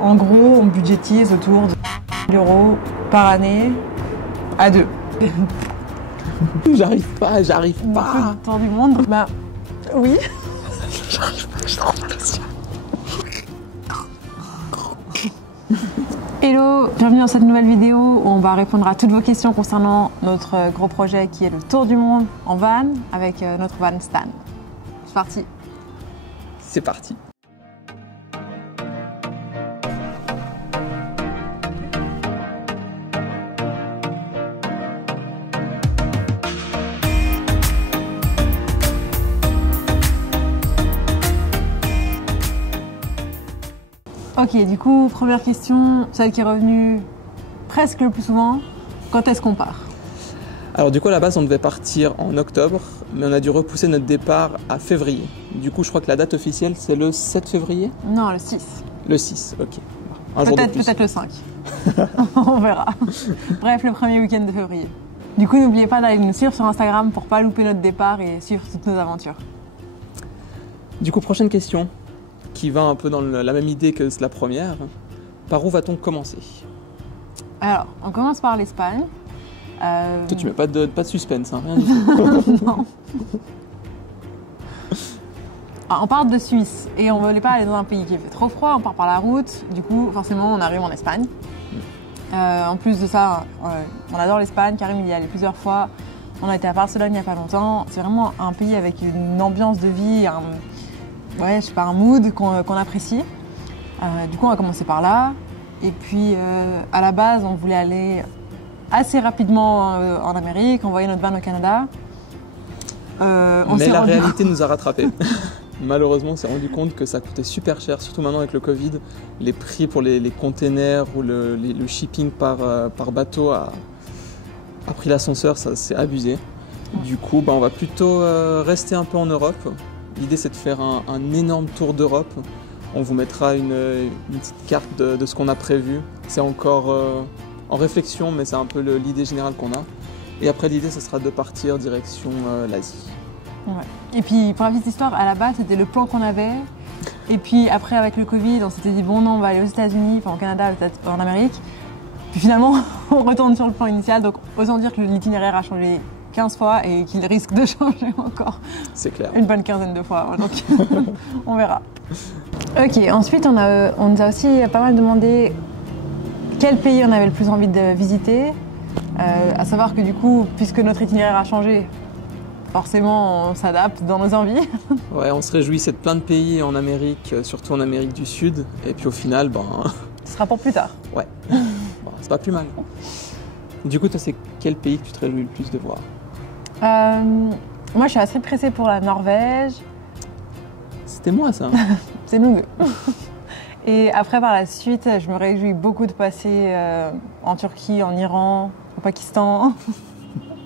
En gros, on budgétise autour de 1 000 € par année à 2. J'arrive pas. Le tour du monde. Bah, oui. J'arrive pas, je trouve le sien. Hello, bienvenue dans cette nouvelle vidéo où on va répondre à toutes vos questions concernant notre gros projet qui est le tour du monde en van avec notre van Stan. C'est parti. C'est parti. Ok, du coup, première question, celle qui est revenue presque le plus souvent, quand est-ce qu'on part? Alors du coup à la base on devait partir en octobre, mais on a dû repousser notre départ à février. Du coup je crois que la date officielle c'est le 7 février? Non, le 6. Le 6, ok. Un jour de plus. Peut-être le 5. On verra. Bref, le premier week-end de février. Du coup, n'oubliez pas d'aller nous suivre sur Instagram pour pas louper notre départ et suivre toutes nos aventures. Du coup prochaine question, qui va un peu dans la même idée que la première. Par où va-t-on commencer? Alors, on commence par l'Espagne. Toi, tu mets pas de suspense, hein, rien du tout. Non. Alors, on part de Suisse et on ne voulait pas aller dans un pays qui fait trop froid, on part par la route, du coup forcément on arrive en Espagne. En plus de ça, on adore l'Espagne, Karim il y est allé plusieurs fois, on a été à Barcelone il n'y a pas longtemps, c'est vraiment un pays avec une ambiance de vie, un mood qu'on apprécie. Du coup on va commencer par là, et puis à la base on voulait aller assez rapidement en Amérique, envoyer notre van au Canada. Mais la réalité nous a rattrapés. Malheureusement, on s'est rendu compte que ça coûtait super cher, surtout maintenant avec le Covid. Les prix pour les containers ou le shipping par bateau a pris l'ascenseur, ça s'est abusé. Du coup, on va plutôt rester un peu en Europe. L'idée, c'est de faire un énorme tour d'Europe. On vous mettra une petite carte de ce qu'on a prévu. C'est encore en réflexion, mais c'est un peu l'idée générale qu'on a. Et après, l'idée, ce sera de partir direction l'Asie. Ouais. Et puis pour la petite histoire, à la base c'était le plan qu'on avait. Et puis après avec le Covid, on s'était dit bon non, on va aller aux États-Unis, enfin au Canada, peut-être en Amérique. Puis finalement, on retourne sur le plan initial. Donc autant dire que l'itinéraire a changé 15 fois et qu'il risque de changer encore. C'est clair. Une bonne quinzaine de fois. Donc on verra. Ok, ensuite on nous a aussi pas mal demandé quel pays on avait le plus envie de visiter. À savoir que du coup, puisque notre itinéraire a changé, forcément, on s'adapte dans nos envies. Ouais, on se réjouissait de plein de pays en Amérique, surtout en Amérique du Sud. Et puis au final, Ce sera pour plus tard. Ouais, c'est pas plus mal. Du coup, toi, c'est quel pays que tu te réjouis le plus de voir? Moi, je suis assez pressée pour la Norvège. C'était moi, ça. C'est nous deux. Et après, par la suite, je me réjouis beaucoup de passer en Turquie, en Iran, au Pakistan.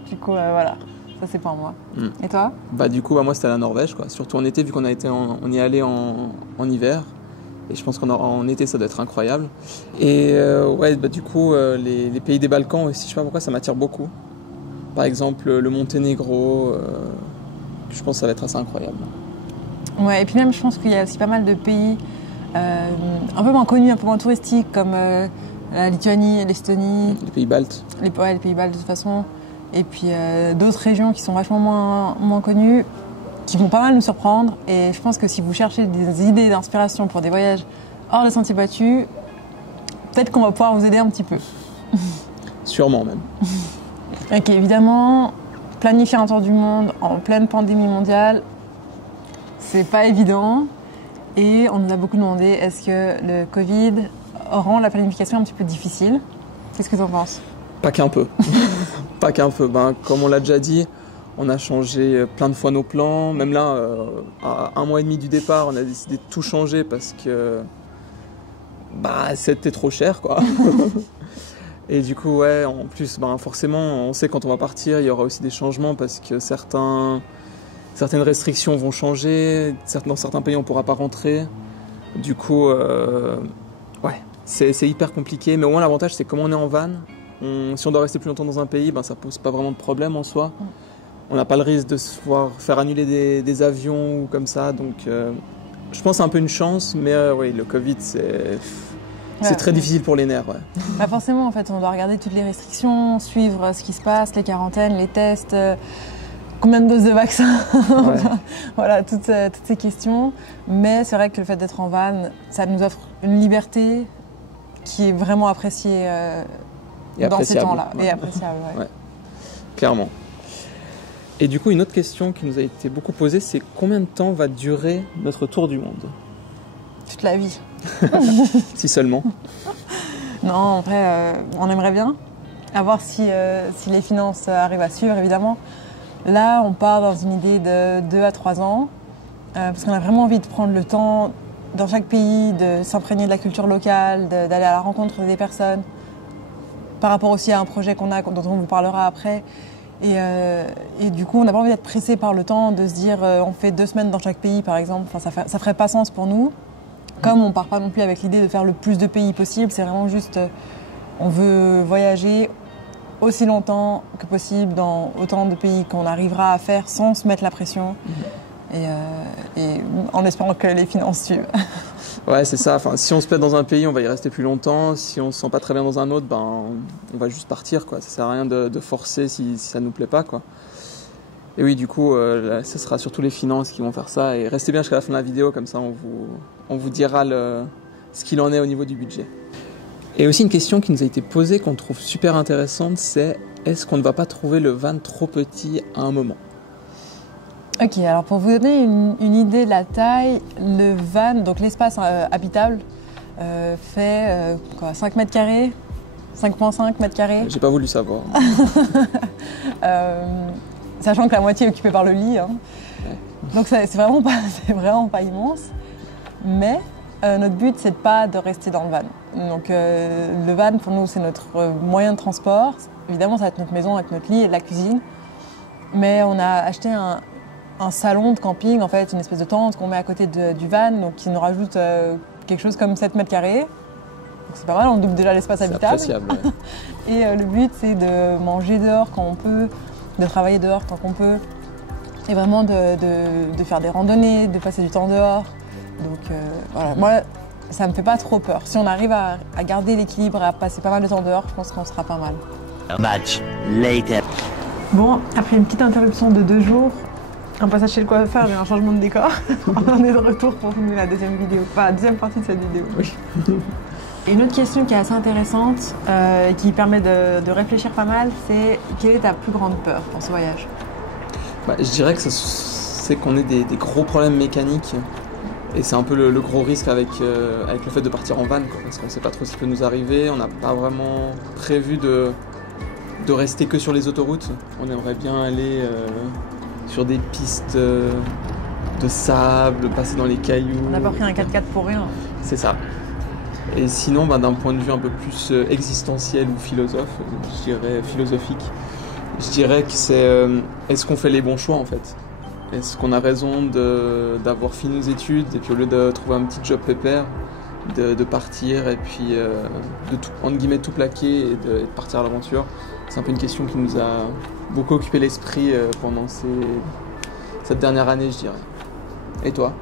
Du coup, voilà. Ça, c'est pour moi. Et toi? Du coup, moi, c'était la Norvège, quoi. Surtout en été, vu qu'on on y est allé en hiver. Et je pense qu'en été, ça doit être incroyable. Et du coup, les pays des Balkans aussi, je sais pas pourquoi, ça m'attire beaucoup. Par exemple, le Monténégro, je pense que ça va être assez incroyable. Ouais, et puis même, je pense qu'il y a aussi pas mal de pays un peu moins connus, un peu moins touristiques, comme la Lituanie, l'Estonie. Les pays baltes. Les pays baltes, de toute façon. Et puis d'autres régions qui sont vachement moins connues, qui vont pas mal nous surprendre. Et je pense que si vous cherchez des idées d'inspiration pour des voyages hors des sentiers battus, peut-être qu'on va pouvoir vous aider un petit peu. Sûrement même. Ok, évidemment, planifier un tour du monde en pleine pandémie mondiale, c'est pas évident. Et on nous a beaucoup demandé, est-ce que le Covid rend la planification un petit peu difficile? Qu'est-ce que tu en penses? Pas qu'un peu. Pas qu'un peu. Comme on l'a déjà dit, on a changé plein de fois nos plans. Même là, à 1 mois et demi du départ, on a décidé de tout changer parce que c'était trop cher, quoi. Et du coup, ouais, en plus, forcément, on sait quand on va partir, il y aura aussi des changements parce que certaines restrictions vont changer. Dans certains pays, on ne pourra pas rentrer. Du coup, c'est hyper compliqué. Mais au moins, l'avantage, c'est comme on est en van, si on doit rester plus longtemps dans un pays, ça pose pas vraiment de problème en soi. On n'a pas le risque de se voir faire annuler des avions ou comme ça. Donc, je pense que c'est un peu une chance. Mais oui, le Covid, C'est très difficile pour les nerfs, ouais. Bah forcément, en fait, on doit regarder toutes les restrictions, suivre ce qui se passe, les quarantaines, les tests, combien de doses de vaccin, Ouais. voilà, toutes ces questions. Mais c'est vrai que le fait d'être en van, ça nous offre une liberté qui est vraiment appréciée dans ces temps-là. Ouais. Et appréciable, ouais. Ouais. Clairement. Et du coup, une autre question qui nous a été beaucoup posée, c'est combien de temps va durer notre tour du monde? Toute la vie. Si seulement. Non, en vrai, on aimerait bien. À voir si les finances arrivent à suivre, évidemment. Là, on part dans une idée de 2 à 3 ans, parce qu'on a vraiment envie de prendre le temps dans chaque pays, de s'imprégner de la culture locale, d'aller à la rencontre des personnes, par rapport aussi à un projet qu'on a, dont on vous parlera après. Et du coup, on n'a pas envie d'être pressé par le temps, de se dire on fait 2 semaines dans chaque pays, par exemple. Enfin, ça ferait pas sens pour nous. Comme on part pas non plus avec l'idée de faire le plus de pays possible, c'est vraiment juste, on veut voyager aussi longtemps que possible dans autant de pays qu'on arrivera à faire sans se mettre la pression et en espérant que les finances suivent. Ouais, c'est ça. Enfin, si on se plaît dans un pays, on va y rester plus longtemps. Si on se sent pas très bien dans un autre, ben, on va juste partir, quoi. Ça sert à rien de forcer si ça nous plaît pas, quoi. Et oui, du coup, là, ce sera surtout les finances qui vont faire ça. Et restez bien jusqu'à la fin de la vidéo, comme ça on vous dira ce qu'il en est au niveau du budget. Et aussi une question qui nous a été posée, qu'on trouve super intéressante, c'est est-ce qu'on ne va pas trouver le van trop petit à un moment? Ok, alors pour vous donner une idée de la taille, le van, donc l'espace habitable, fait 5 mètres carrés, 5,5 mètres carrés. J'ai pas voulu savoir. Sachant que la moitié est occupée par le lit. Hein. Ouais. Donc c'est vraiment pas immense. Mais notre but, c'est pas de rester dans le van. Donc le van, pour nous, c'est notre moyen de transport. Évidemment, ça va être notre maison avec notre lit et la cuisine. Mais on a acheté un salon de camping, en fait, une espèce de tente qu'on met à côté du van, donc qui nous rajoute quelque chose comme 7 mètres carrés. Donc c'est pas mal, on double déjà l'espace habitable. C'est appréciable, ouais. Et le but, c'est de manger dehors quand on peut, de travailler dehors tant qu'on peut, et vraiment de faire des randonnées, de passer du temps dehors. Donc voilà, moi, ça me fait pas trop peur. Si on arrive à garder l'équilibre, à passer pas mal de temps dehors, je pense qu'on sera pas mal. Much later. Bon, après une petite interruption de 2 jours, un passage chez le coiffeur et un changement de décor, on est de retour pour filmer la deuxième vidéo, enfin la deuxième partie de cette vidéo. Oui. Et une autre question qui est assez intéressante, qui permet de réfléchir pas mal, c'est quelle est ta plus grande peur pour ce voyage? Bah, je dirais que c'est qu'on ait des gros problèmes mécaniques. Et c'est un peu le gros risque avec le fait de partir en van, quoi, parce qu'on ne sait pas trop ce qui peut nous arriver. On n'a pas vraiment prévu de rester que sur les autoroutes. On aimerait bien aller sur des pistes de sable, passer dans les cailloux. On n'a pas pris un 4x4 pour rien. C'est ça. Et sinon, d'un point de vue un peu plus existentiel ou philosophique, je dirais que c'est est-ce qu'on fait les bons choix en fait? Est-ce qu'on a raison d'avoir fini nos études et puis au lieu de trouver un petit job pépère, de partir et puis de tout, entre guillemets, tout plaquer et de partir à l'aventure? C'est un peu une question qui nous a beaucoup occupé l'esprit pendant cette dernière année, je dirais. Et toi?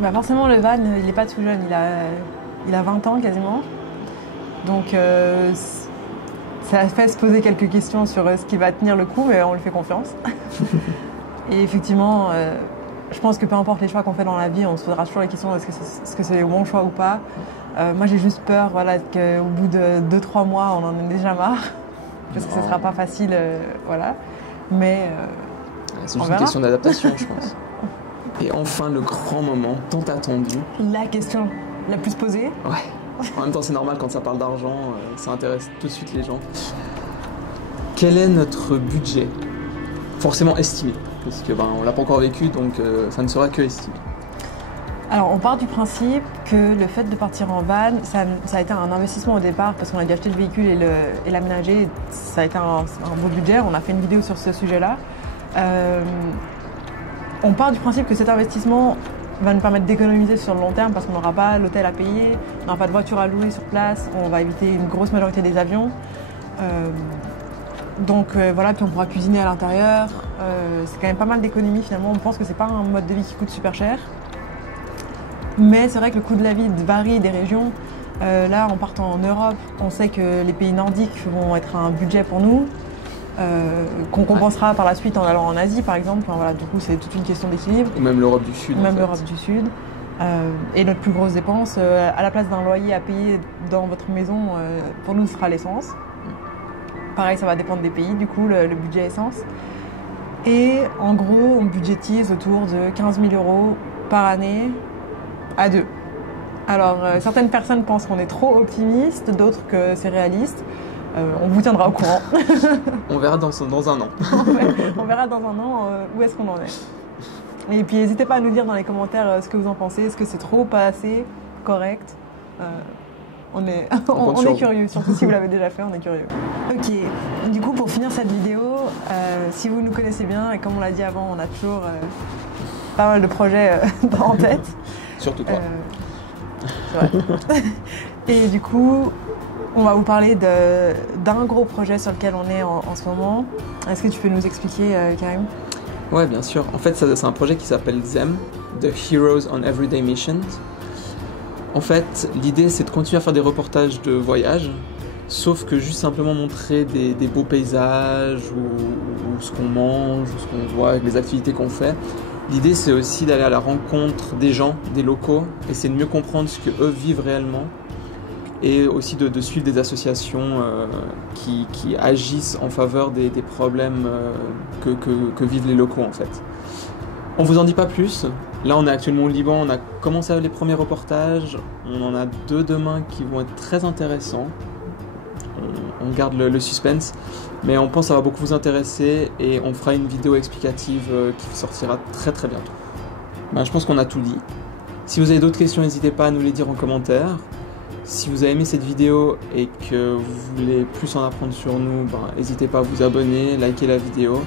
Bah forcément, le van, il n'est pas tout jeune, il a 20 ans quasiment. Donc ça fait se poser quelques questions sur ce qui va tenir le coup, mais on lui fait confiance. Et effectivement, je pense que peu importe les choix qu'on fait dans la vie, on se posera toujours la question est-ce que c'est le bon choix ou pas. Moi, j'ai juste peur qu'au bout de 2-3 mois, on en ait déjà marre. Parce que ce ne sera pas facile, voilà. Mais c'est juste une question d'adaptation, je pense. Et enfin, le grand moment tant attendu. La question la plus posée. Ouais. En même temps, c'est normal quand ça parle d'argent, ça intéresse tout de suite les gens. Quel est notre budget? Forcément estimé, parce que on l'a pas encore vécu, donc ça ne sera que estimé. Alors, on part du principe que le fait de partir en van, ça a été un investissement au départ, parce qu'on a dû acheter le véhicule et l'aménager. Ça a été un beau budget. On a fait une vidéo sur ce sujet-là. On part du principe que cet investissement va nous permettre d'économiser sur le long terme, parce qu'on n'aura pas l'hôtel à payer, on n'aura pas de voiture à louer sur place, on va éviter une grosse majorité des avions. Donc voilà, puis on pourra cuisiner à l'intérieur. C'est quand même pas mal d'économies finalement. On pense que c'est pas un mode de vie qui coûte super cher. Mais c'est vrai que le coût de la vie varie des régions. Là, en partant en Europe, on sait que les pays nordiques vont être un budget pour nous, qu'on compensera par la suite en allant en Asie, par exemple. Enfin, voilà, du coup, c'est toute une question d'équilibre. Ou même l'Europe du Sud. Même l'Europe du Sud. Et notre plus grosse dépense, à la place d'un loyer à payer dans votre maison, pour nous, ce sera l'essence. Pareil, ça va dépendre des pays, du coup, le budget essence. Et en gros, on budgétise autour de 15 000 € par année à deux. Alors, certaines personnes pensent qu'on est trop optimiste, d'autres que c'est réaliste. On vous tiendra au courant. On verra dans un an. On verra dans un an où est-ce qu'on en est. Et puis, n'hésitez pas à nous dire dans les commentaires ce que vous en pensez. Est-ce que c'est trop, pas assez, correct? On est curieux, surtout si vous l'avez déjà fait, on est curieux. Ok, du coup, pour finir cette vidéo, si vous nous connaissez bien, et comme on l'a dit avant, on a toujours pas mal de projets en tête. Surtout toi. C'est vrai. Et du coup, on va vous parler d'un gros projet sur lequel on est en ce moment. Est-ce que tu peux nous expliquer, Karim? Ouais, bien sûr. En fait, c'est un projet qui s'appelle ZEM, The Heroes on Everyday Missions. En fait, l'idée, c'est de continuer à faire des reportages de voyage, sauf que juste simplement montrer des beaux paysages ou ce qu'on mange, ou ce qu'on voit avec les activités qu'on fait. L'idée, c'est aussi d'aller à la rencontre des gens, des locaux, essayer de mieux comprendre ce qu'eux vivent réellement, et aussi de suivre des associations qui agissent en faveur des problèmes que vivent les locaux, en fait. On vous en dit pas plus. Là, on est actuellement au Liban, on a commencé les premiers reportages, on en a 2 demain qui vont être très intéressants. On garde le suspense, mais on pense que ça va beaucoup vous intéresser et on fera une vidéo explicative qui sortira très très bientôt. Je pense qu'on a tout dit. Si vous avez d'autres questions, n'hésitez pas à nous les dire en commentaire. Si vous avez aimé cette vidéo et que vous voulez plus en apprendre sur nous, n'hésitez pas à vous abonner, liker la vidéo.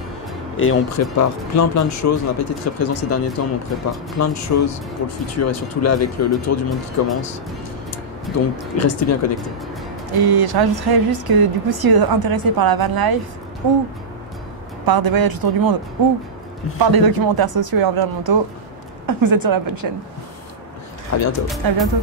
Et on prépare plein de choses. On n'a pas été très présents ces derniers temps, mais on prépare plein de choses pour le futur et surtout là avec le tour du monde qui commence. Donc restez bien connectés. Et je rajouterais juste que du coup, si vous êtes intéressé par la van life ou par des voyages autour du monde ou par des documentaires sociaux et environnementaux, vous êtes sur la bonne chaîne. À bientôt. À bientôt.